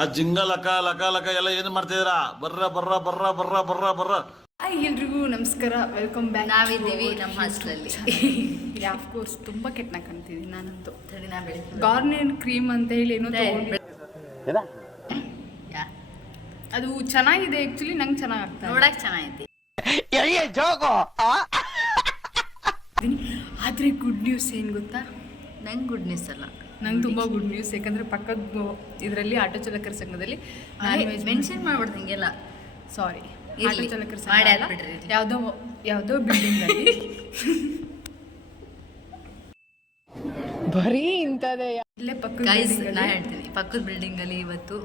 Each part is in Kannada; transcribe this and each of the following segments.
ಆ ಜಿಂಗ ಲಕ ಲಕ ಲಕ ಎಲ್ಲ ಏನು ಮಾಡ್ತಿದ್ದೀರಾ? ಬರ್ರ ಬರ್ರ ಬರ್ರ ಬರ್ರ ಬರ್ರ ಬರ್ರ. ಎಲ್ರಿಗೂ ನಮಸ್ಕಾರ, ವೆಲ್ಕಮ್ ಬ್ಯಾಕ್. ನಾವಿದ್ದೀವಿ ನಮ್ಮ ಹಾಸ್ಟೆಲಲ್ಲಿ. ಆಫ್ ಕೋರ್ಸ್ ತುಂಬ ಕೆಟ್ಟನ ಕಾಣ್ತಿದ್ದೀನಿ ನಾನಂತೂ. ನಾ ಬೆಳಿಗ್ಗೆ ಗಾರ್ನಿಯರ್ ಕ್ರೀಮ್ ಅಂತ ಹೇಳಿ ಏನೋ ಅದು ಚೆನ್ನಾಗಿದೆ, ಆ್ಯಕ್ಚುಲಿ ನಂಗೆ ಚೆನ್ನಾಗಿ ಆಗ್ತದೆ, ನೋಡಕ್ ಚೆನ್ನಾಗೈತಿ. ಆದರೆ ಗುಡ್ ನ್ಯೂಸ್ ಏನು ಗೊತ್ತಾ? ನಂಗೆ ಗುಡ್ ನ್ಯೂಸ್ ಅಲ್ಲ, ನಂಗೆ ತುಂಬ ಗುಡ್ ನ್ಯೂಸ್. ಯಾಕಂದರೆ ಪಕ್ಕದ ಇದರಲ್ಲಿ ಆಟೋ ಚಾಲಕರ ಸಂಘದಲ್ಲಿ ನಾನ್ ವೆಜ್ ಮೆನ್ಷನ್ ಮಾಡ್ಬಿಡ್ದು ಹಿಂಗೆಲ್ಲ. ಸಾರಿ, ಆಟೋ ಚಾಲಕರ ಸಂಘ ಮಾಡಿ ಅಲ್ಲ, ಹಾಕ್ಬಿಡ್ರಿ. ಯಾವುದೋ ಬಿಲ್ಡಿಂಗಲ್ಲಿ ಬರೀ ಇಂಥದ್ದೇ ಇಲ್ಲೇ ಪಕ್ಕದ ಗೈಸ್, ನಾ ಬಿಲ್ಡಿಂಗಲ್ಲಿ ಹೇಳ್ತೀನಿ, ಪಕ್ಕದ ಬಿಲ್ಡಿಂಗ್ ಅಲ್ಲಿ ಇವತ್ತು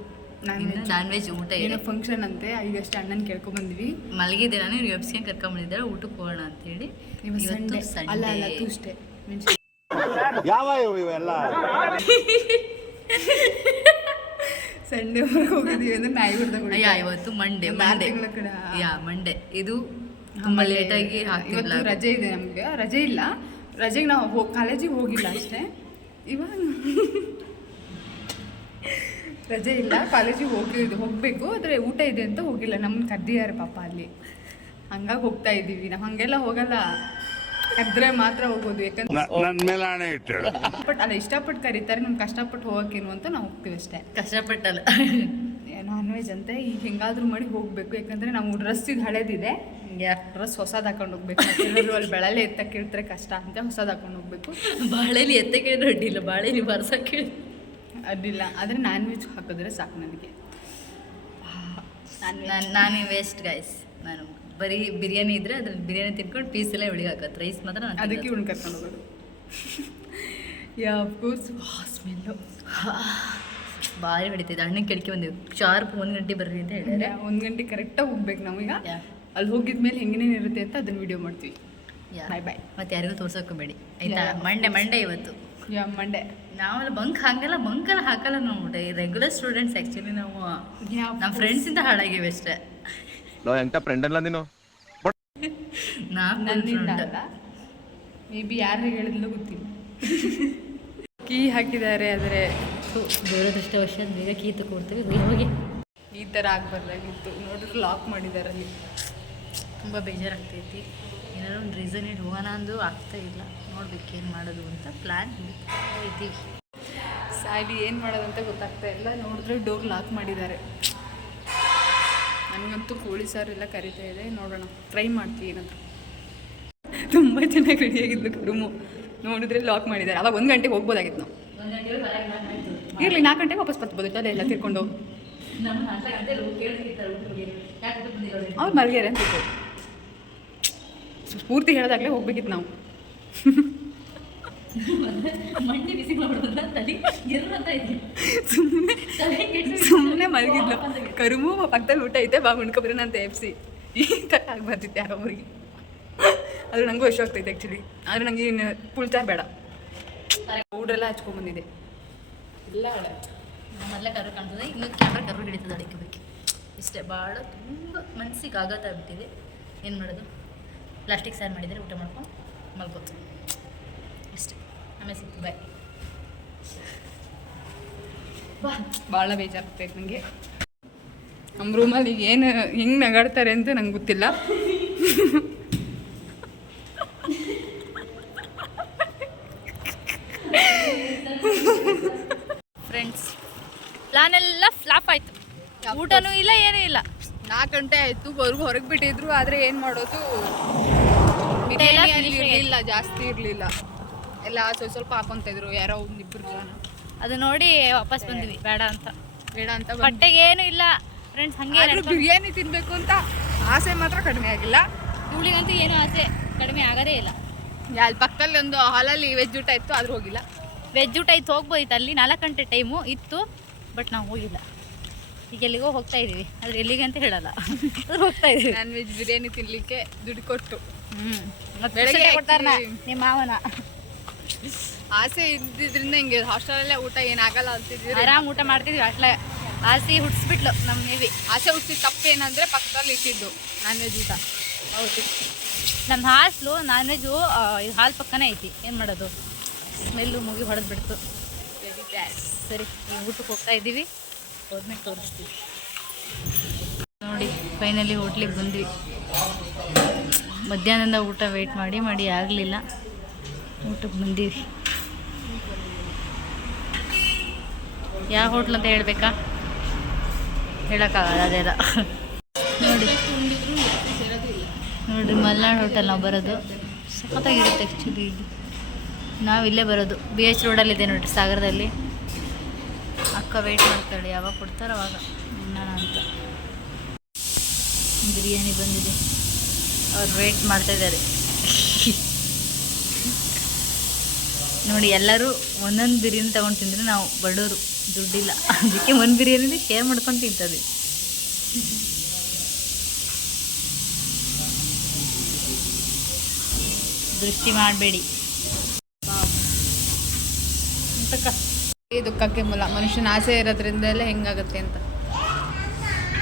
ನಾನ್ ವೆಜ್ ಊಟ ಏನೋ ಇದೆ. ಫಂಕ್ಷನ್ ಅಂತೆ, ಈಗಷ್ಟೇ ಅಣ್ಣನ ಕೇಳ್ಕೊಂಡ್ ಬಂದ್ವಿ. ಮಲಗಿದ್ದೆ ನಾನು, ಎಬ್ಸ್ಗೆ ಕರ್ಕೊಂಡ್ಬಂದಿದ್ದಾರೆ ಊಟಕ್ಕೆ ಹೋಗೋಣ ಅಂತ ಹೇಳಿ. ಇವತ್ತು ಅಲ್ಲ ಅಲ್ಲ ಟ್ಯೂಸ್ಡೇ ಯಾವ ಇವೆಲ್ಲ ಸಂಡೇ ಹೊರಗೆ ಹೋಗಿದೀವಿ ಅಂದ್ರೆ ನಾಯಿ ಅಯ್ಯ, ಇವತ್ತು ಮಂಡೇ ಮಂಡೇ ಇದು ತುಂಬ ಲೇಟಾಗಿ ಇವತ್ತು ಹಾಕ್ತಿಲ್ಲ. ರಜೆ ಇದೆ ನಮಗೆ. ರಜೆ ಇಲ್ಲ, ರಜೆಗೆ ನಾವು ಕಾಲೇಜಿಗೆ ಹೋಗಿಲ್ಲ ಅಷ್ಟೇ. ಇವಾಗ ರಜೆ ಇಲ್ಲ, ಕಾಲೇಜಿಗೆ ಹೋಗಬೇಕು, ಆದರೆ ಊಟ ಇದೆ ಅಂತ ಹೋಗಿಲ್ಲ. ನಮ್ಮನ್ನ ಕರ್ದಿದ್ದಾರೆ ಪಾಪ ಅಲ್ಲಿ, ಹಂಗಾಗಿ ಹೋಗ್ತಾ ಇದ್ದೀವಿ. ನಾವು ಹಾಗೆಲ್ಲ ಹೋಗಲ್ಲ, ಕರೆದ್ರೆ ಮಾತ್ರ ಹೋಗೋದು. ಯಾಕಂದ್ರೆ ನನ್ನ ಮೇಲೆ ಹಣೆ ಇಟ್ಟಳು. ಇಷ್ಟಪಟ್ಟು ಕರೀತಾರೆ, ನಮ್ಗೆ ಕಷ್ಟಪಟ್ಟು ಹೋಗೋಕೇನು ಅಂತ ನಾವು ಹೋಗ್ತೀವಿ ಅಷ್ಟೇ. ಕಷ್ಟಪಟ್ಟಲ್ಲ, ನಾನ್ ವೆಜ್ ಅಂತ ಈಗ ಹೆಂಗಾದ್ರೂ ಮಾಡಿ ಹೋಗಬೇಕು. ಯಾಕಂದರೆ ನಾವು ಡ್ರೆಸ್ ಇದು ಹಳೇದಿದೆ, ಡ್ರೆಸ್ ಹೊಸದು ಹಾಕೊಂಡು ಹೋಗ್ಬೇಕು. ಅಲ್ಲಿ ಬೆಳಲೆ ಎತ್ತಕ್ಕೆ ಇರ್ತಾರೆ ಕಷ್ಟ ಅಂತ ಹೊಸದು ಹಾಕೊಂಡು ಹೋಗ್ಬೇಕು. ಬಾಳೆಲಿ ಎತ್ತಕ್ಕೆ ಅಡ್ಡಿಲ್ಲ, ಬಾಳೆಲಿ ಬರ್ಸಕ್ಕೆ ಅಡ್ಡಿಲ್ಲ, ಆದರೆ ನಾನ್ ವೆಜ್ ಹಾಕಿದ್ರೆ ಸಾಕು ನನಗೆ. ನಾನು ವೇಸ್ಟ್ ಗೈಸ್. ನಾನು ಬರೀ ಬಿರಿಯಾನಿ ಇದ್ರೆ ಅದ್ರಲ್ಲಿ ಬಿರಿಯಾನಿ ತಿನ್ಕೊಂಡು ಪೀಸ್ ಎಲ್ಲ ಒಳಗೆ ಹಾಕತ್ತೆ, ರೈಸ್ ಮಾತ್ರ ನಾನು ಅದಕ್ಕೆ ಇವ್ನು ಕರ್ಕೊಂಡು ಹೋಗೋದು. ಕೋರ್ಸ್ ಸ್ಮೆಲ್ಲು ಭಾರಿ ಹೊಡಿತಿದ್ದೆ. ಅಣ್ಣಗೆ ಕೆಳಕ್ಕೆ ಬಂದಿವಿ, ಶಾರ್ಪ್ 1 ಗಂಟೆ ಬರ್ರಿ ಅಂತ ಹೇಳಿದ್ರೆ 1 ಗಂಟೆ ಕರೆಕ್ಟಾಗಿ ಹೋಗ್ಬೇಕು ನಾವೀಗ. ಅಲ್ಲಿ ಹೋಗಿದ್ಮೇಲೆ ಹೆಂಗೇನೇನು ಇರುತ್ತೆ ಅಂತ ಅದನ್ನ ವಿಡಿಯೋ ಮಾಡ್ತೀವಿ. ಬಾಯ್ ಬಾಯ್. ಮತ್ತೆ ಯಾರಿಗೂ ತೋರ್ಸೋಕೋಬೇಡಿ ಆಯ್ತಾ? ಮಂಡೇ ಇವತ್ತು ಮಂಡೇ ನಾವೆಲ್ಲ ಬಂಕೆಲ್ಲ ಹಾಕಲ್ಲ ನಾವು. ರೆಗ್ಯುಲರ್ ಸ್ಟೂಡೆಂಟ್ಸ್ ಆ್ಯಕ್ಚುಲಿ ನಾವು. ನಮ್ಮ ಫ್ರೆಂಡ್ಸಿಂದ ಹಾಳಾಗಿವೆ ಅಷ್ಟೇ. ಎಂತ ಫ್ರೆಂಡ್ ಅಲ್ಲ ನೀನು. ನನ್ನಿಂದ ಅಲ್ಲ, ಮೇ ಬಿ ಯಾರು ಹೇಳಿದ್ಲು ಗೊತ್ತಿಲ್ಲ. ಕೀ ಹಾಕಿದ್ದಾರೆ, ಆದರೆ ದುರದೃಷ್ಟವಶ ಬೇಗ ಕೀ ತಗೊಳ್ತೀವಿ. ಹೋಗಿ ಈ ಥರ ಆಗಬಾರ್ದಾಗಿತ್ತು. ನೋಡಿದ್ರೆ ಲಾಕ್ ಮಾಡಿದ್ದಾರೆ ಅಲ್ಲಿ. ತುಂಬ ಬೇಜಾರಾಗ್ತೈತಿ. ಏನಾದ್ರು ಒಂದು ರೀಸನ್ ಇಟ್ಟು ಹೋಗೋಣ ಅಂದು ಆಗ್ತಾ ಇಲ್ಲ. ನೋಡ್ಬೇಕು ಏನು ಮಾಡೋದು ಅಂತ ಪ್ಲ್ಯಾನ್ ಇದ್ದೀವಿ. ಸಾಲಿ ಏನು ಮಾಡೋದಂತ ಗೊತ್ತಾಗ್ತಾ ಇಲ್ಲ. ನೋಡಿದ್ರೆ ಡೋರ್ ಲಾಕ್ ಮಾಡಿದ್ದಾರೆ. ನನಗಂತೂ ಕೋಳಿ ಸಾರು ಎಲ್ಲ ಕರಿತಾ ಇದೆ. ನೋಡೋಣ, ಟ್ರೈ ಮಾಡ್ತೀವಿ ಏನಾದರೂ. ತುಂಬ ಚೆನ್ನಾಗಿ ರೆಡಿಯಾಗಿದ್ದು ರೂಮು, ನೋಡಿದ್ರೆ ಲಾಕ್ ಮಾಡಿದ್ದಾರೆ. ಅವಾಗ 1 ಗಂಟೆಗೆ ಹೋಗ್ಬೋದಾಗಿತ್ತು ನಾವು. ಇರಲಿ, 4 ಗಂಟೆಗೆ ವಾಪಸ್ ಬರ್ಬೋದು. ಅಲ್ಲ ಎಲ್ಲ ತಿರ್ಕೊಂಡು ಅವ್ರು ಮಲ್ಗ್ಯಾರ ಅಂತಿತ್ತು. ಪೂರ್ತಿ ಹೇಳೋದಾಗಲೇ ಹೋಗ್ಬೇಕಿತ್ತು ನಾವು. ಸುಮ್ಮನೆ ಮಲಗಿದ್ಲು. ಕರುಮು ಪಕ್ಕದಲ್ಲಿ ಊಟ ಐತೆ, ಬಾ ಉಣ್ಕೊಬ್ರನ ಅಂತ ಎಬ್ಸಿ. ಈ ಥರ ಆಗ್ಬಾರ್ದಿತ್ತು ಯಾರೋ ಅವ್ರಿಗೆ. ಆದ್ರೆ ನನಗೂ ಇಷ್ಟ ಆಗ್ತೈತೆ ಆ್ಯಕ್ಚುಲಿ. ಆದರೆ ನನಗೆ ಇನ್ನು ಪುಳ್ಚಾರ್ ಬೇಡ. ಪೌಡ್ರೆಲ್ಲ ಹಚ್ಕೊಂಡ್ಬಂದಿದೆ ಎಲ್ಲ ಮೊದಲೇ ಕರು ಕಾಣ್ತದೆ, ಇನ್ನು ಕ್ಯಾಮ್ರಾ ಕರು ಹಿಡಿತದೆ ಅದಕ್ಕೆ ಬೇಕು ಇಷ್ಟೇ. ಭಾಳ ತುಂಬ ಮನಸ್ಸಿಗೆ ಆಘಾತಾಗ್ಬಿಟ್ಟಿದೆ. ಏನು ಮಾಡೋದು? ಪ್ಲಾಸ್ಟಿಕ್ ಸಾರು ಮಾಡಿದರೆ ಊಟ ಮಾಡ್ಕೊಂಡು ಮಲ್ಕೋತು ಇಷ್ಟೇ. ಆಮೇಲೆ ಸಿಕ್ತು, ಬಾಯ್. ಭಾಳ ಬೇಜಾರಾಗ್ತೈತೆ ನನಗೆ. ನಮ್ಮ ರೂಮಲ್ಲಿ ಏನು ಹೆಂಗೆ ನಗಾಡ್ತಾರೆ ಅಂತ ನಂಗೆ ಗೊತ್ತಿಲ್ಲ. ಫ್ರೆಂಡ್ಸ್, ಪ್ಲಾನ್ ಎಲ್ಲ ಫ್ಲಾಪ್ ಆಯಿತು. ಊಟನೂ ಇಲ್ಲ, ಏನೂ ಇಲ್ಲ. 4 ಗಂಟೆ ಆಯಿತು, ಹೊರಗೆ ಬಿಟ್ಟಿದ್ರು. ಆದರೆ ಏನು ಮಾಡೋದು, ಇರಲಿಲ್ಲ, ಜಾಸ್ತಿ ಇರಲಿಲ್ಲ. ಎಲ್ಲ ಸ್ವಲ್ಪ ಹಾಕೊತಿದ್ರು, ಯಾರೋ 1-2 ಜನ. ಅದು ನೋಡಿ ವಾಪಸ್ ಬಂದ್ವಿ, ಬೇಡ ಅಂತ. ಹೊಟ್ಟೆಗೆ ಏನೂ ಇಲ್ಲ ಫ್ರೆಂಡ್ಸ್. ಹಾಗೆ ಬಿರಿಯಾನಿ ತಿನ್ನಬೇಕು ಅಂತ ಆಸೆ ಮಾತ್ರ ಕಡಿಮೆ ಆಗಿಲ್ಲ. ಇವಳಿಗಂತೂ ಏನೂ ಆಸೆ ಕಡಿಮೆ ಆಗೋದೇ ಇಲ್ಲ. ಅಲ್ಲಿ ಪಕ್ಕದಲ್ಲಿ ಒಂದು ಹಾಲಲ್ಲಿ ವೆಜ್ ಊಟ ಇತ್ತು, ಆದರೂ ಹೋಗಿಲ್ಲ. ವೆಜ್ ಊಟ ಇತ್ತು, ಹೋಗ್ಬೋದಿತ್ತು. ಅಲ್ಲಿ 4 ಗಂಟೆ ಟೈಮು ಇತ್ತು, ಬಟ್ ನಾವು ಹೋಗಿಲ್ಲ. ಈಗ ಎಲ್ಲಿಗೋ ಹೋಗ್ತಾ ಇದ್ದೀವಿ, ಆದರೆ ಎಲ್ಲಿಗೆ ಅಂತ ಹೇಳಲ್ಲ, ಹೋಗ್ತಾ ಇದ್ದೀವಿ. ನಾನ್ ವೆಜ್ ಬಿರಿಯಾನಿ ತಿನ್ನಲಿಕ್ಕೆ ದುಡ್ಡು ಕೊಟ್ಟು. ಬೆಳಗ್ಗೆ ಕೊಡ್ತಾರ ನಿಮ್ಮ ಮಾವನ. ಆಸೆ ಇದ್ದಿದ್ರಿಂದ ಹಿಂಗೆ ಹಾಸ್ಟೆಲಲ್ಲೇ ಊಟ ಏನಾಗಲ್ಲ ಅಂತಿದ್ವಿ. ಆರಾಮ್ ಊಟ ಮಾಡ್ತಿದ್ವಿ. ಅಟ್ಲೆ ಆಸೆ ಹುಟ್ಟಿಸ್ಬಿಟ್ಲು ನಮ್ಮ ಮೇವಿ. ಆಸೆ ಹುಟ್ಟಿದ ತಪ್ಪೇನಂದರೆ ಪಕ್ಕದಲ್ಲಿ ಇಟ್ಟಿದ್ದು ನಾನ್ ವೆಜ್ ಊಟ. ಹೌದು, ನಮ್ಮ ಹಾಸ್ಟ್ಲು ನಾನ್ ವೆಜ್ಜು ಹಾಲು ಪಕ್ಕನೇ ಐತಿ. ಏನು ಮಾಡೋದು, ಸ್ಮೆಲ್ಲು ಮುಗಿ ಹೊಡೆದು ಬಿಡ್ತು. ಸರಿ, ಈಗ ಊಟಕ್ಕೆ ಹೋಗ್ತಾ ಇದ್ದೀವಿ. ಹೋದ್ಮೇಲೆ ತೋರಿಸ್ತೀವಿ. ನೋಡಿ ಫೈನಲಿ ಹೋಟ್ಲಿಗೆ ಬಂದ್ವಿ. ಮಧ್ಯಾಹ್ನದಿಂದ ಊಟ ವೆಯ್ಟ್ ಮಾಡಿ ಆಗಲಿಲ್ಲ, ಊಟಕ್ಕೆ ಬಂದೀವಿ. ಯಾವ ಹೋಟ್ಲ್ ಅಂತ ಹೇಳಬೇಕಾ? ಹೇಳೋಕ್ಕಾಗಲ್ಲ ಅದೆಲ್ಲ. ನೋಡಿ ಮಲ್ನಾಡ್ ಹೋಟೆಲ್ ನಾವು ಬರೋದು, ಸಖತ್ತಾಗಿರುತ್ತೆ ಆ್ಯಕ್ಚುಲಿ. ಇಲ್ಲಿ ನಾವು ಇಲ್ಲೇ ಬರೋದು, BH ರೋಡಲ್ಲಿದೆ ನೋಡಿ, ಸಾಗರದಲ್ಲಿ. ಅಕ್ಕ ವೆಯ್ಟ್ ಮಾಡ್ತಾಳೆ, ಯಾವಾಗ ಕೊಡ್ತಾರೋ ಅವಾಗ ಉಣ್ಣೋಣ ಅಂತ. ಬಿರಿಯಾನಿ ಬಂದಿದೆ, ಅವ್ರು ವೆಯ್ಟ್ ಮಾಡ್ತಾಯಿದ್ದಾರೆ. ನೋಡಿ ಎಲ್ಲರೂ ಒಂದೊಂದು ಬಿರಿಯಾನಿ ತೊಗೊಂಡು ತಿಂದರೆ ನಾವು ಬಡವರು, ದುಡ್ಡಿಲ್ಲ, ಅದಕ್ಕೆ ಒಂದು ಬಿರಿಯಾನಿ ಶೇರ್ ಮಾಡ್ಕೊಂಡು ತಿಂತದೆ. ದೃಷ್ಟಿ ಮಾಡಬೇಡಿ ಅಂತಕ್ಕ. ಈ ದುಃಖಕ್ಕೆ ಮೂಲ ಮನುಷ್ಯನ ಆಸೆ ಇರೋದ್ರಿಂದಲೇ ಹೆಂಗಾಗುತ್ತೆ ಅಂತ.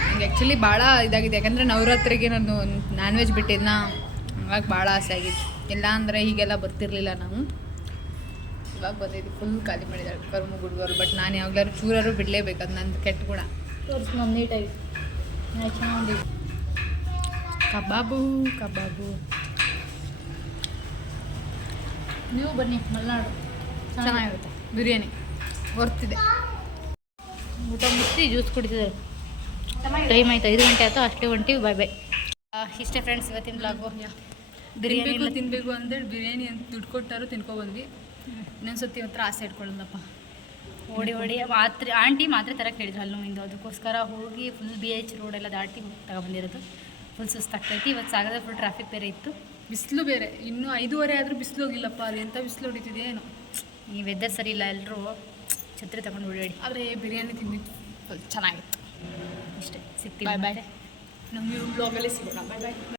ನಂಗೆ ಆ್ಯಕ್ಚುಲಿ ಭಾಳ ಇದಾಗಿದೆ, ಯಾಕಂದರೆ ನವರಾತ್ರಿಗೆ ನಾನು ನಾನ್ ವೆಜ್ ಬಿಟ್ಟಿದ್ನ, ಹಂಗಾಗಿ ಭಾಳ ಆಸೆ ಆಗಿತ್ತು. ಇಲ್ಲ ಅಂದರೆ ಹೀಗೆಲ್ಲ ಬರ್ತಿರ್ಲಿಲ್ಲ ನಾವು. ಇವಾಗ ಬಂದಿದ್ದು ಫುಲ್ ಖಾಲಿ ಮಾಡಿದ್ದಾರೆ ಕರ್ಮು ಗುಡ್ಗೋರು. ಬಟ್ ನಾನು ಯಾವಾಗಲಾದ್ರು ಚೂರಾರು ಬಿಡಲೇಬೇಕು, ಅದು ನನ್ನ ಕೆಟ್ಟ ಗುಣ. ತೋರಿಸಿ ನಾನು ನೀಟಾಗಿ ಚೆನ್ನಾಗಿ. ಕಬಾಬು ನೀವು ಬನ್ನಿ, ಮಲೆನಾಡು ಚೆನ್ನಾಗಿರುತ್ತೆ ಬಿರಿಯಾನಿ, ವರ್ತಿದೆ. ಊಟ ಮುಗಿಸಿ ಜ್ಯೂಸ್ ಕುಡಿತಿದ್ದಾರೆ. ಟೈಮ್ ಆಯಿತು, 5 ಗಂಟೆ ಆಯಿತು, ಅಷ್ಟೇ ಹೊಂಟಿವಿ. ಬಾಯ್. ಇಷ್ಟೇ ಫ್ರೆಂಡ್ಸ್ ಇವತ್ತಿನ ಬ್ಲಾಗು. ಬಿರಿಯಾನಿ ತಿನ್ನಬೇಕು ಅಂತೇಳಿ ಬಿರಿಯಾನಿ ಅಂತ ದುಡ್ಡು ಕೊಟ್ಟಾರು ತಿನ್ಕೊಬಂದ್ವಿ. ಇನ್ನೊಂದ್ಸತಿ ಹತ್ರ ಆಸೆ ಇಟ್ಕೊಳ್ಳೋದಪ್ಪ. ಓಡಿ ಆಂಟಿ ಮಾತ್ರೆ ಥರ ಕೇಳಿದ್ರು ಅಲ್ಲಿ ನೋವಿಂದು, ಅದಕ್ಕೋಸ್ಕರ ಹೋಗಿ ಫುಲ್ BH ರೋಡೆಲ್ಲ ದಾಟಿ ತಗೊಬಂದಿರೋದು. ಫುಲ್ ಸುಸ್ತಾಗ್ತೈತಿ. ಇವತ್ತು ಸಾಗರದ ಫುಲ್ ಟ್ರಾಫಿಕ್ ಬೇರೆ ಇತ್ತು, ಬಿಸಿಲು ಬೇರೆ. ಇನ್ನೂ 5:15 ಆದರೂ ಬಿಸಿಲು ಹೋಗಿಲ್ಲಪ್ಪ. ಅದು ಎಂಥ ಬಿಸಿಲು ಹೊಡಿತಿದೆ ಏನೋ. ಈ ವೆದರ್ ಸರಿ ಇಲ್ಲ, ಎಲ್ಲರೂ ಛತ್ರಿ ತಗೊಂಡು ಓಡಾಡಿ. ಆದರೆ ಬಿರಿಯಾನಿ ತಿಂದಿದ್ದು ಚೆನ್ನಾಗಿತ್ತು. ಇಷ್ಟೇ, ಸಿಗ್ತೀವಿ. ಬಾಯ್. ನಮಗೆ ಬ್ಲಾಗಲ್ಲೇ ಸಿಗೋಣ. ಬಾಯ್.